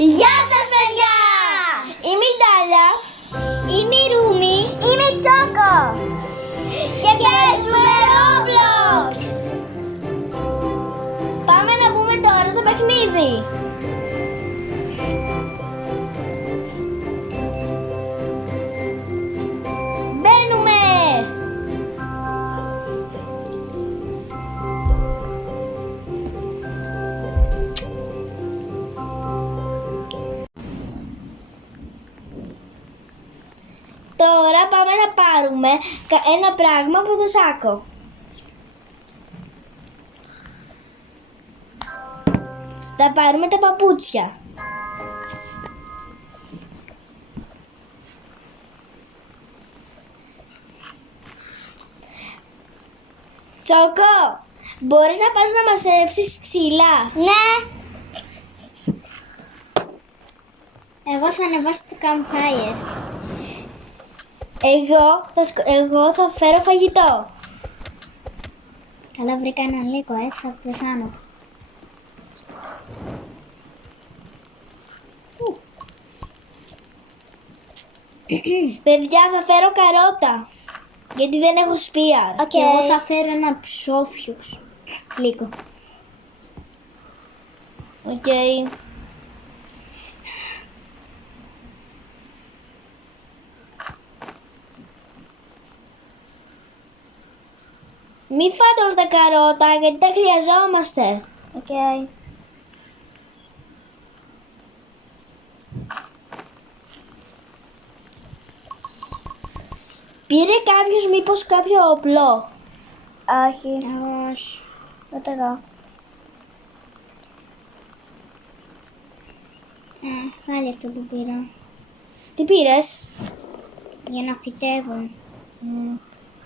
Γεια σας παιδιά! Είμαι η Ντάλια. Είμαι η Ρούμη. Είμαι η Τσόκο. Και παίζουμε Roblox. Πάμε να μπούμε τώρα το παιχνίδι. Μπαίνουμε. Τώρα πάμε να πάρουμε ένα πράγμα από το σάκο. Θα πάρουμε τα παπούτσια. Τσόκο, μπορείς να πας να μαζέψεις ξύλα? Ναι. Εγώ θα ανεβάσω το campfire. Εγώ θα φέρω φαγητό. Καλά βρήκα έναν λύκο, θα πεθάνω. Παιδιά, θα φέρω καρότα. Γιατί δεν έχω σπία. Και εγώ θα φέρω ένα ψόφιο λύκο. Οκ. Μη φάτε όλα τα καρότα γιατί τα χρειαζόμαστε. Οκ. Πήρε κάποιος μήπως κάποιο όπλο? Όχι. Όχι. Ούτε εγώ. Πάλι αυτό που πήρα. Τι πήρες? Για να φυτεύουν.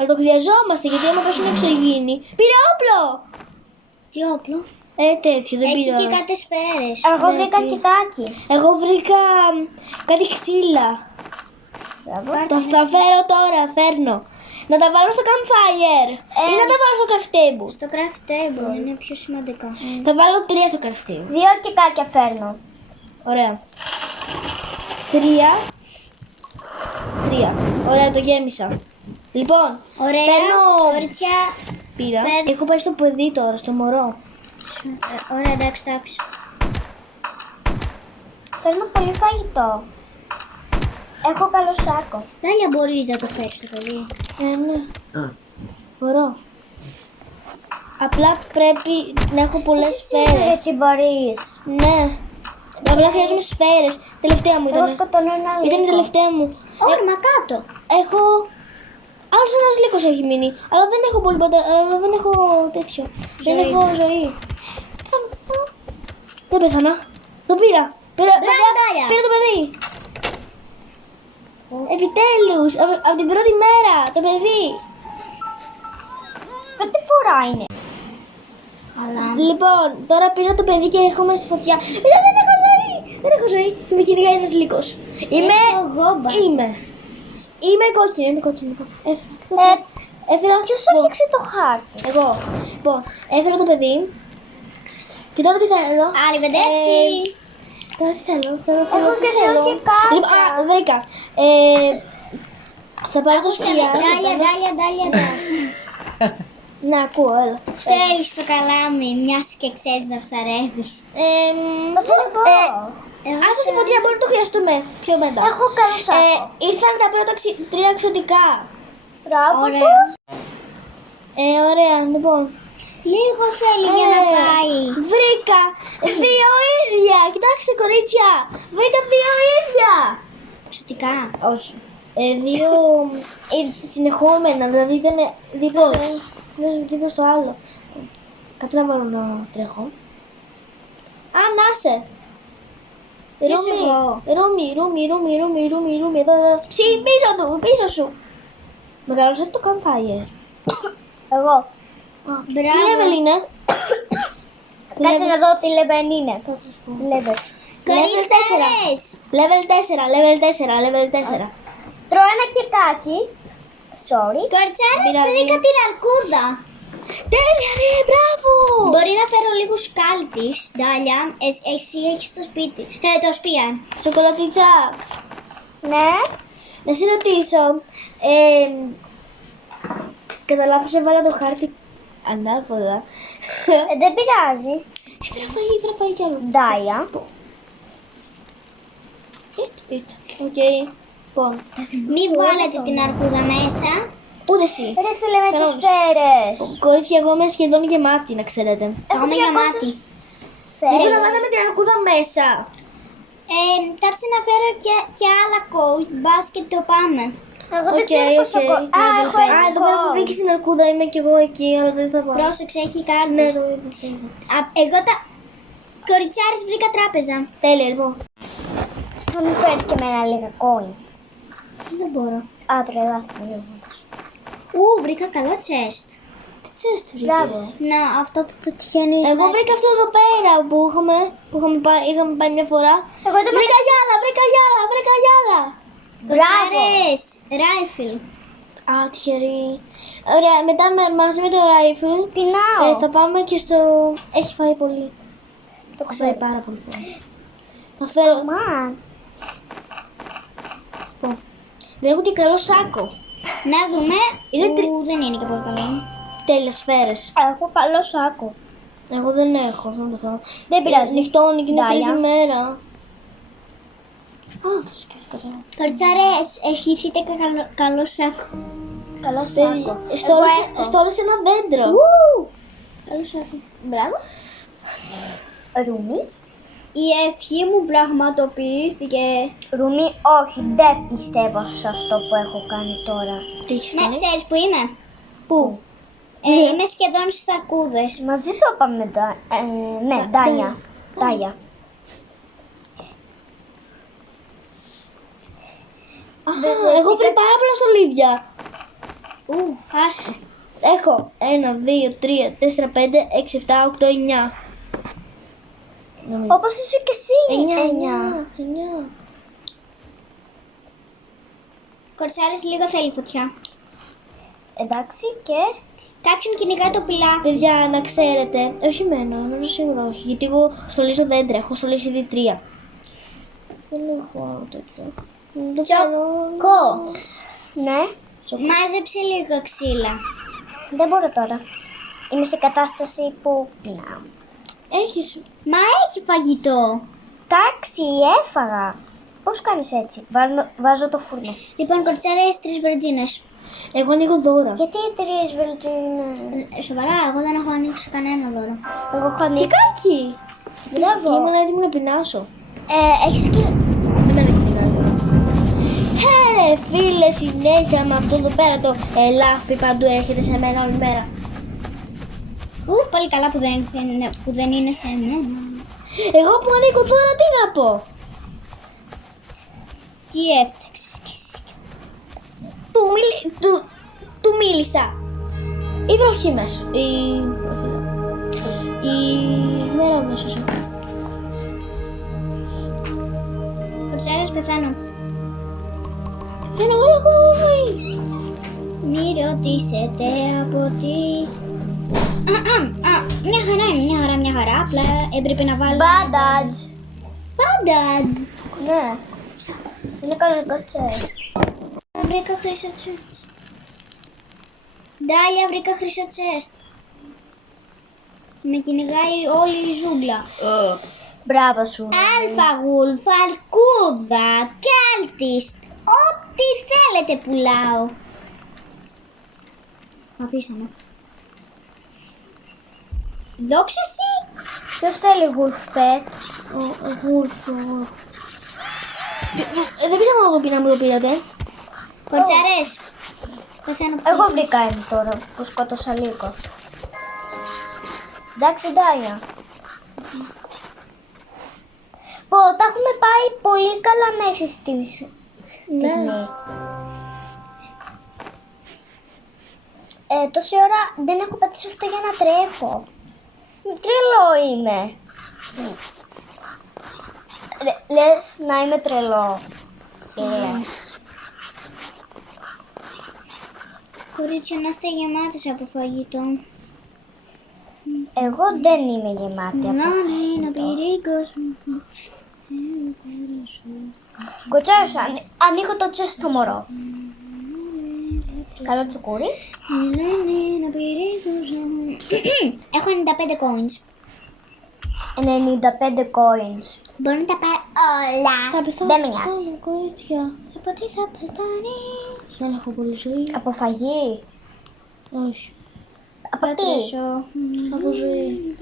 Αλλά το χρειαζόμαστε γιατί άμα πέσουν εξωγήινοι. Πήρε όπλο! Τι όπλο? Τέτοιο δεν Έχει πήρα. και κάτι σφαίρες. Ναι, Εγώ βρήκα πήρα. κιτάκι. Εγώ βρήκα κάτι ξύλα. Θα φέρω τώρα, φέρνω. Να τα βάλω στο campfire ή να τα βάλω στο craft table. Στο craft table είναι πιο σημαντικά. Θα βάλω 3 στο craft table. 2 κιτάκια φέρνω. Ωραία. 3. Ωραία, το γέμισα. Λοιπόν, Ωραία. παίρνω... Κορίτσια. Πήρα. Παίρνω. Έχω πάει στο παιδί τώρα, στο μωρό. Ωραία, εντάξει, το άφησα. Παίρνω πολύ φαγητό. Έχω καλό σάκο. Δάλια, μπορείς να το φέρεις το παιδί. Ναι. Μπορώ. Απλά πρέπει να έχω πολλές σφαίρες. Τι μπορείς. Ναι. Απλά χρειάζομαι σφαίρες. Τελευταία μου ήταν. Εγώ σκοτώνω ένα λύκο. Ήταν η τελευταία μου. Όρμα κάτω. Έχω... Άλλος ένας λύκος έχει μείνει. Αλλά δεν έχω πολύ αλλά δεν έχω τέτοιο. Δεν Ζωή. έχω ζωή. Δεν πέθανα. Το πήρα. Πήρα Ντάλια. πήρα το παιδί. Επιτέλους. Από την πρώτη μέρα. Το παιδί. Πρώτη φορά είναι. Αλλά... Λοιπόν, τώρα πήρα το παιδί και έρχομαι στη φωτιά. Δεν έχω ζωή! Δεν έχω ζωή. Με κυνηγάει ένας λύκος. Είμαι. γόμπα. Είμαι κόκκινη. Είμαι κόκκινη. Έφερα. Ποιος έφτιαξε το χάρτη. Εγώ. Λοιπόν, έφερα το παιδί. Και τώρα τι θέλω. Arrivederci. Τώρα τι θέλω. Έχω και θέλω. και κάρτα. Λοιπόν, βρήκα. Θα πάρω το σκυλιά. Ντάλια. Να ακούω, έλα. Θέλεις το καλάμι, μιας και ξέρεις να ψαρεύεις. Άσο στη φωτιά, μπορεί να το χρειαστούμε πιο μετά. Έχω καλό σάκο. Ήρθαν τα πρώτα 3 εξωτικά. Μπράβο Ωραία. τους. Ωραία, λοιπόν. Λίγο θέλει για να πάει. Βρήκα 2 ίδια. Κοιτάξτε, κορίτσια. Βρήκα 2 ίδια. Εξωτικά. Όχι. 2 συνεχόμενα, δηλαδή ήταν δίπλα στο άλλο. Κάτσε να βάλω να τρέχω. Α, να σε. Ποιος εγώ? Ρούμι, εδώ. Πίσω σου. Μεγάλωσε το campfire. Εγώ. Τι level είναι? Κάτσε να δω τι level είναι. Level. Κορίτσαρες. Level 4. Τρώω ένα κεκάκι. Sorry. Κοριτσάρες, Πειράζει. βρήκα την αρκούδα. Τέλεια, ρε, μπράβο! Μπορεί να φέρω λίγους κάλτης, Ντάλια. Εσύ έχεις το σπίτι. Το σπία. Σοκολατίτσα, Ναι. να σε ρωτήσω. Κατά λάθος έβαλα το χάρτη ανάποδα. Δεν πειράζει. Έφερα φαΐ κι άλλο. Ντάια. Οκ. Λοιπόν, Μην βάλετε την αρκούδα μέσα. ούτε εσύ. Ρε φίλε με τις Καλώς. σφαίρες. Κορίτσια, εγώ είμαι σχεδόν γεμάτη, να ξέρετε. Έχω Έχω γεμάτη. 200 Μήπως να σφαίρες. βάζαμε την αρκούδα μέσα. Κάτσε να φέρω και άλλα coast, μπας και το πάμε. Εγώ δεν ξέρω πόσο οκ. Α, έχω Α, εδώ πέρα έχω δείξει την αρκούδα, είμαι κι εγώ εκεί, αλλά δεν θα πάω. Πρόσεξε, έχει Ναι, κάρτες. το είδα. Εγώ τα... Κοριτσάρες βρήκα τράπεζα. Τέλεια, λοιπόν. Θα μου φέρεις και εμένα λίγα coins. Δεν μπορώ. Α, τρελάθηκα. Βρήκα καλό chest. Τι τσες τη Μπράβο. Να, αυτό που τυχαίνει. Εγώ βρήκα αυτό εδώ πέρα που είχαμε πάει μια φορά. Εγώ δεν Βρήκα γυάλα. Κοριτσάρες, rifle. Α, τυχερή. Ωραία, μετά μαζί με το rifle πεινάω. θα πάμε και στο... Έχει φάει πολύ. Το Έχει φάει ξέρω. πάρα πολύ. Θα φέρω... Μα. Λοιπόν, δεν έχω και καλό σάκο. Να δούμε. Είναι Δεν είναι και πολύ καλό. Τέλεια, σφαίρες. Έχω καλό σάκο. Εγώ δεν έχω, αυτό είναι το θέμα. Δεν πειράζει. Νυχτώνει και είναι Ντάλια. τρίτη μέρα. Α, σκέφτηκα τώρα. Κοριτσάρες, ευχηθείτε και καλό σάκο. Καλό σάκο. Στόλισε ένα δέντρο. Καλό σάκο. Μπράβο. Ρούμι. Η ευχή μου πραγματοποιήθηκε. Ρούμι, όχι, δεν πιστεύω σε αυτό που έχω κάνει τώρα. Τι έχεις Ναι, κάνει? ξέρεις που είμαι. Πού? Είμαι σχεδόν στις αρκούδες. Μαζί το είπαμε, ναι, Ντάνια. Ντάγια. Έχω βρει πάρα πολλά στολίδια. Άστο. Έχω 1, 2, 3, 4, 5, 6, 7, 8, 9. Όπως είσαι και εσύ. 9. Κοριτσάρες, λίγο θέλει φωτιά. Εντάξει και... Κάποιον κυνηγάει το πιλά. Παιδιά, να ξέρετε, όχι εμένα, νομίζω σίγουρα όχι, γιατί εγώ στολίζω δέντρα, έχω στολίσει ήδη 3. Δεν έχω άλλο τέτοιο. Δεν ξέρω. Κο. Ναι, Μάζεψε λίγο ξύλα. δεν μπορώ τώρα. Είμαι σε κατάσταση που πεινάω. Έχεις. Μα έχει φαγητό. Εντάξει, έφαγα. Πώς κάνεις έτσι? Βάζω το φούρνο. Λοιπόν, κοριτσάρες, 3 βερτζίνες. Εγώ ανοίγω δώρα. Γιατί 3 βελτζίνες? Σοβαρά, εγώ δεν έχω ανοίξει κανένα δώρο. Εγώ έχω Τι ανοίξει. κάκι! Μπράβο. Και ήμουν έτοιμη να πεινάσω. Έχεις και... Εμένα και πεινάει. Ρε φίλε, συνέχεια με αυτό εδώ πέρα το ελάφι παντού έρχεται σε μένα όλη μέρα. Πολύ καλά που δεν είναι σε μένα. Εγώ που ανοίγω τώρα τι να πω. Τι έφταξες. Του μίλησα. Η βροχή μέσω. Η μέρα μέσω. Κοριτσάρες, πεθάνω. Θέλω εγώ. Μη ρωτήσετε από τι... Μια χαρά, απλά έπρεπε να βάλω... Μπάντατζ. Μπάντατζ. Ναι. Είναι κανονικό chest. Βρήκα χρυσό τσέστ. Ντάλια, βρήκα χρυσό τσέστ. Με κυνηγάει όλη η ζούγκλα. Μπράβο σου. Αλφα γουλφ, αρκούδα, κάλτης, ό,τι θέλετε πουλάω. Αφήσαμε. Δόξα εσύ. Ποιος θέλει γουλφπέτ? Δεν πήρα μόνο το πείνα μου το πήρατε. Κορτσάρες. Πεθαίνω. Εγώ βρήκα ένα τώρα που σκότωσα λίγο. Εντάξει, Ντάια. Πω, τα έχουμε πάει πολύ καλά μέχρι στιγμή. Τόση ώρα δεν έχω πατήσει αυτό για να τρέχω. Τρελό είμαι. Λες να είμαι τρελό. Λες. Κορίτσια, να είστε γεμάτες από φαγητό. Εγώ δεν είμαι γεμάτη από Να αυτό. πυρήγκος. Κοτσάρος, ανοίγω το τσες στο μωρό. Καλό τσουκούρι. Να πυρήγκος. Έχω 95 coins. 95 coins. Μπορώ να τα πάρω όλα. Θα πεθάνω. Δεν με νοιάζει. Κορίτσια. Από τι θα πεθάνει. Δεν έχω πολύ ζωή. Από φαγή. Όχι. Από τι. Από ζωή.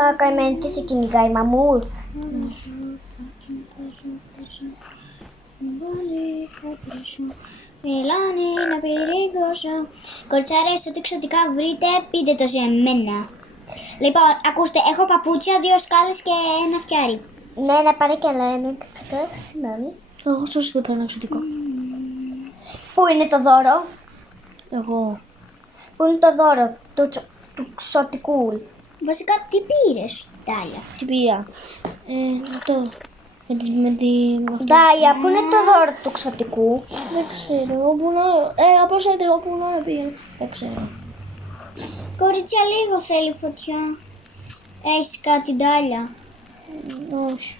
Α, καημένη τι σε κυνηγάει, μαμούθ. Μιλάνε να πυρήγωσω. Κορτσάρες, ό,τι εξωτικά βρείτε, πείτε το σε μένα. Λοιπόν, ακούστε, έχω παπούτσια, 2 σκάλες και ένα φτιάρι. Ναι, να πάρει και λένε. Συγγνώμη. Εγώ σώσο δεν παίρνω εξωτικό. Πού είναι το δώρο. Εγώ. Πού είναι το δώρο του ξωτικού. Βασικά, τι πήρες, Τάλια. Τι πήρα. Αυτό. Με αυτό. Ντάια, πού είναι το δώρο του ξωτικού. Δεν ξέρω. Όπου να. Απλώς έτρεχα όπου να πήγαινε. Δεν ξέρω. Κορίτσια, λίγο θέλει φωτιά. Έχεις κάτι, Τάλια. Όχι.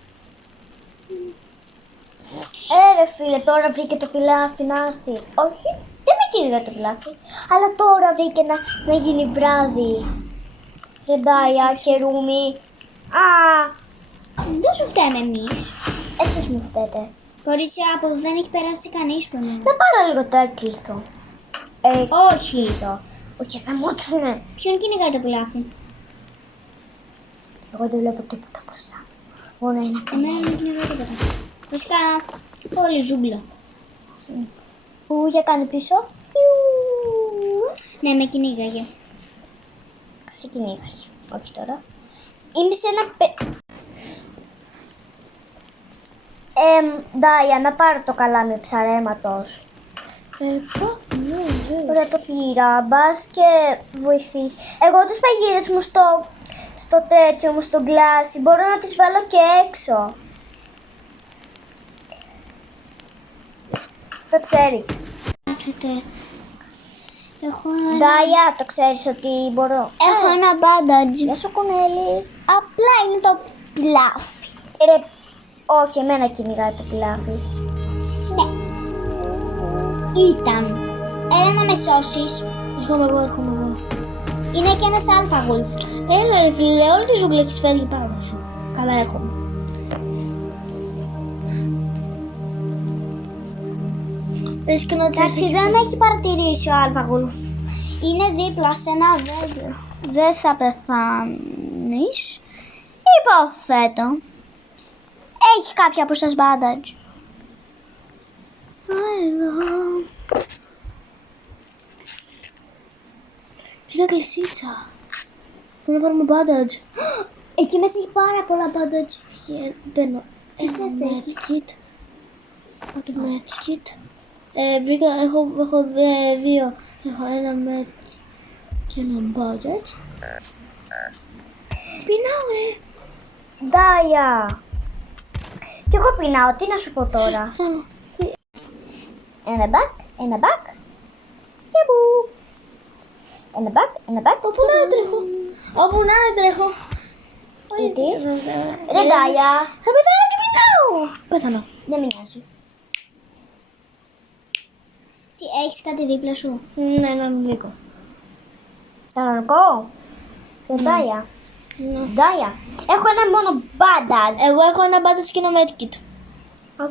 Ρε φίλε, τώρα βρήκε το πιλάφι να έρθει. Όχι, δεν με κυνηγάει το πιλάφι. Αλλά τώρα βρήκε να γίνει βράδυ. Ρε Ντάια και Ρούμι. Α, Δεν σου φταίμε εμείς. εσείς μου φταίτε. Κορίτσια, από εδώ δεν έχει περάσει κανείς που εμένα. Θα πάρω λίγο το έκλειστο. Όχι. Όχι, θα μου είναι. Ποιον κυνηγάει το πουλάφι. Εγώ δεν βλέπω τίποτα μπροστά. Μόνο ένα Εμένα δεν κυνηγάει τίποτα. Βασικά, όλη ζούγκλα. που για κάνει πίσω. Ναι, με κυνήγαγε. Σε κυνήγαγε. Όχι τώρα. Είμαι σε ένα Ντάια, να πάρω το καλάμι ψαρέματος. Ναι, Ωραία, το πήρα. Μπας και βοηθείς. Εγώ τις παγίδες μου στο τέτοιο μου, στο γκλάσι, μπορώ να τις βάλω και έξω. Το ξέρεις. Έχω Ντάια, το ξέρεις ότι μπορώ. Έχω ένα bandage. Γεια σου, Κονέλη. Απλά είναι το πιλάφι. Ρε, όχι, εμένα κυνηγάει το πιλάφι. Ναι. Ήταν. Έλα να με σώσεις. Έρχομαι εγώ. Είναι και ένας αλφαγούλφ. Έλα ρε φίλε, όλη τη ζούγκλα έχεις φέρει πάνω σου. Καλά έρχομαι. Έχεις και ένα Εντάξει, τσέστη. δεν με έχει παρατηρήσει ο αλφαγούλφ. Είναι δίπλα σε ένα βέβαιο. Δεν θα πεθάνεις. Υποθέτω. Έχει κάποια από σας bandage. Εδώ. Πήγα κλεισίτσα. Πρέπει να πάρουμε bandage. Εκεί μέσα έχει πάρα πολλά bandage. Παίρνω Τι τσέστα έχει? medkit. Medkit. Βρήκα, έχω 2. Έχω ένα medkit και ένα bandage. Πεινάω ρε. Ντάια. Κι εγώ πεινάω, τι να σου πω τώρα. Θέλω. Ένα μπακ. Και μπου. Ένα μπακ. Όπου να τρέχω. Όπου να τρέχω. Γιατί. Ρε Ντάια. Θα πεθάνω και πεινάω. Πέθανα. Δεν με νοιάζει. Τι, έχεις κάτι δίπλα σου? Ναι, έναν λύκο. Κανονικό. Ρε Ντάια. Ντάια. Έχω ένα μόνο bandage. Εγώ έχω ένα bandage και ένα medkit.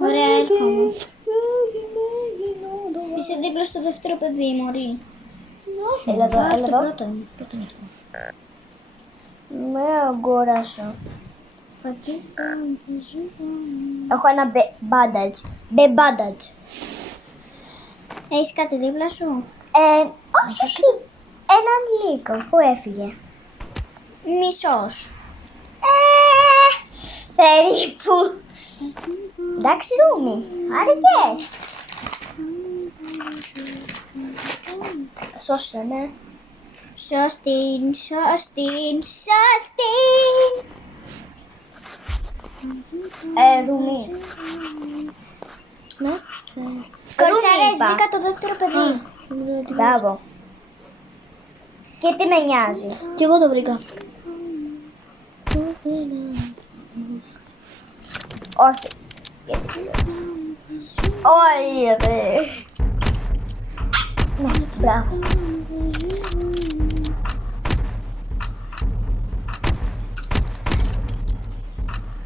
Ωραία, έρχομαι. Είσαι δίπλα στο δεύτερο παιδί, μωρή. Έλα εδώ, έλα εδώ. Πρώτο είναι. Με αγόρασω. Έχω ένα bandage. Bandage. Έχεις κάτι δίπλα σου? Όχι. Έναν λύκο που έφυγε. Μισός. Περίπου. Εντάξει, Ρούμι. Άρικες. Σώσε με. Σωστήν. Ρούμι. Ναι. Κορτσάρες, είπα. βρήκα το δεύτερο παιδί. Μπράβο. Και τι με νοιάζει. Κι εγώ το βρήκα. Όχι. Όχι, ρε. Ναι, μπράβο.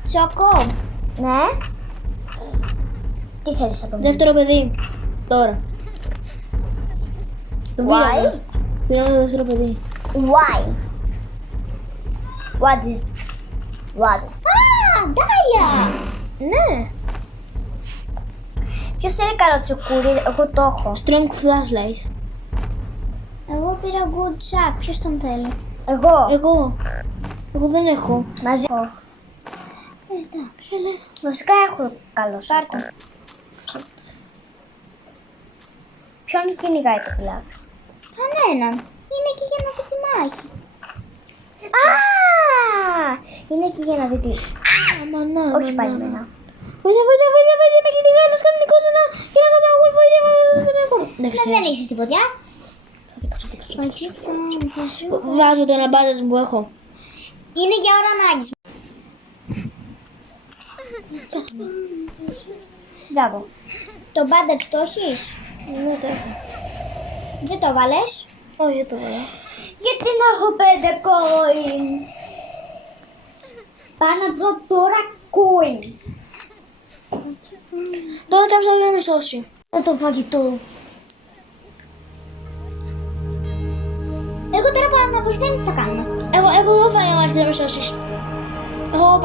Τσόκο. Ναι. Τι θέλεις από μένα. Δεύτερο παιδί. Τώρα. Why? Πήραμε το δεύτερο παιδί. Why? What is... Α, Ντάλια. Ναι. Ποιος θέλει καλό τσοκούρι, εγώ το έχω. Strong flashlight. Εγώ πήρα good chuck. Ποιος τον θέλει? Εγώ. Εγώ δεν έχω. Μαζί. Εντάξει, αλλά... Βασικά έχω καλό σάκο. Πάρ' Ποιον κυνηγάει το πιλάφι. Κανέναν. Είναι εκεί για να δει τη μάχη. Α! Είναι εκεί για να δει τι. Αμανά. Όχι πάλι εμένα. Βοήθεια, με κυνηγάει ένας κανονικός ένα. Βοήθεια, Δεν είσαι στη φωτιά. Βάζω το ένα bandage που έχω. Είναι για ώρα ανάγκης. Μπράβο. Το bandage το έχεις? Ναι, το έχω. Δεν το βάλες? Όχι, δεν το βάλω. Γιατί να έχω 5 coins. Πάω να βρω τώρα coins. Τώρα κάποιος θα με σώσει. Το φαγητό. Εγώ τώρα πάω να προσβαίνει τι θα κάνουμε. Εγώ θα έρθει να με σώσεις. Έχω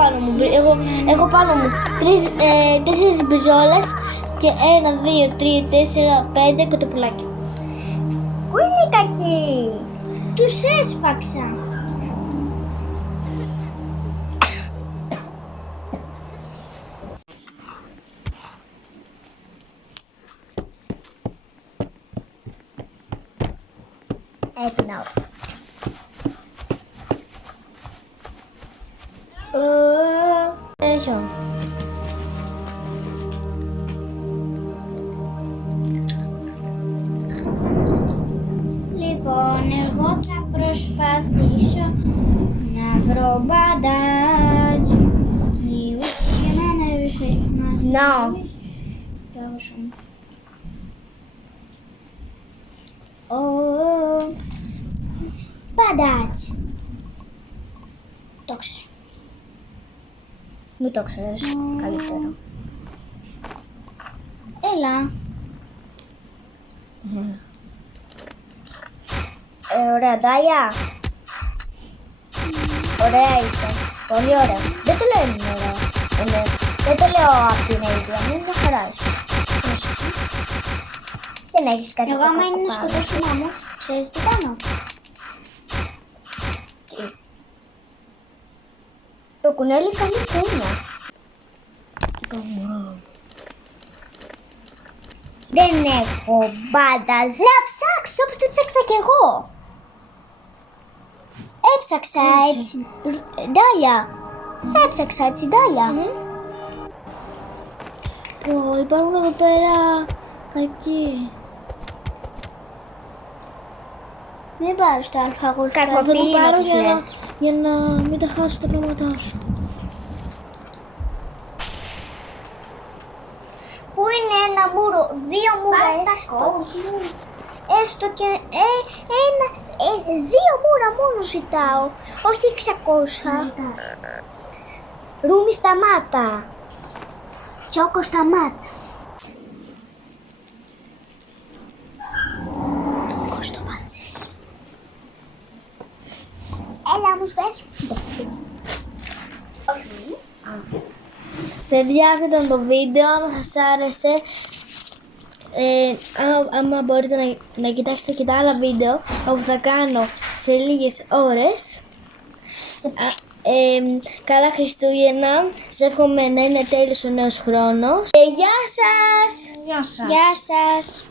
πάνω μου 4 μπιζόλες και 1, 2, 3, 4, 5 κοτοπουλάκια. Πού είναι οι κακοί. Τους έσφαξα. Έτσι να έχω. Έχω. Λοιπόν, εγώ θα προσπαθήσω να βρω μπαντάζ. Για να ανέβει μας. Να. Μπαντάζ. Το ξέρω. Μην το ξέρεις καλύτερα. Έλα. Ωραία, Ντάλια. Ωραία είσαι. Πολύ ωραία. Δεν το λέω είναι ωραία. Δεν το λέω από την ίδια. Μην με χαράς. Δεν έχεις κάτι Εγώ άμα είναι να πάνω. σκοτώσω τη μάμα, ξέρεις τι κάνω? Το κουνέλι κάνει κούνια. Δεν έχω μπάνταζ. Να ψάξω όπως το ψάξα κι εγώ. Έψαξα έτσι. Ντάλια. Έψαξα έτσι ντάλια. Υπάρχουν εδώ πέρα κακοί. Μην πάρεις το αλφαγούρ. Θα το Κακοποιεί να πάρω τους λες. για να μην τα χάσεις τα πράγματά σου. Πού είναι ένα μούρο, 2 μούρα έστω. Έστω και δύο μούρα μόνο ζητάω. Όχι 600. Ρούμι σταμάτα. Τσόκο σταμάτα. Κόστο μάτσε. Έλα μου σβες. Παιδιά, αυτό ήταν το βίντεο. Αν σας άρεσε, άμα μπορείτε να κοιτάξετε και τα άλλα βίντεο όπου θα κάνω σε λίγες ώρες. Καλά Χριστούγεννα. Σας εύχομαι να είναι τέλειος ο νέος χρόνος. Γεια σας! Γεια σας. Γεια σας.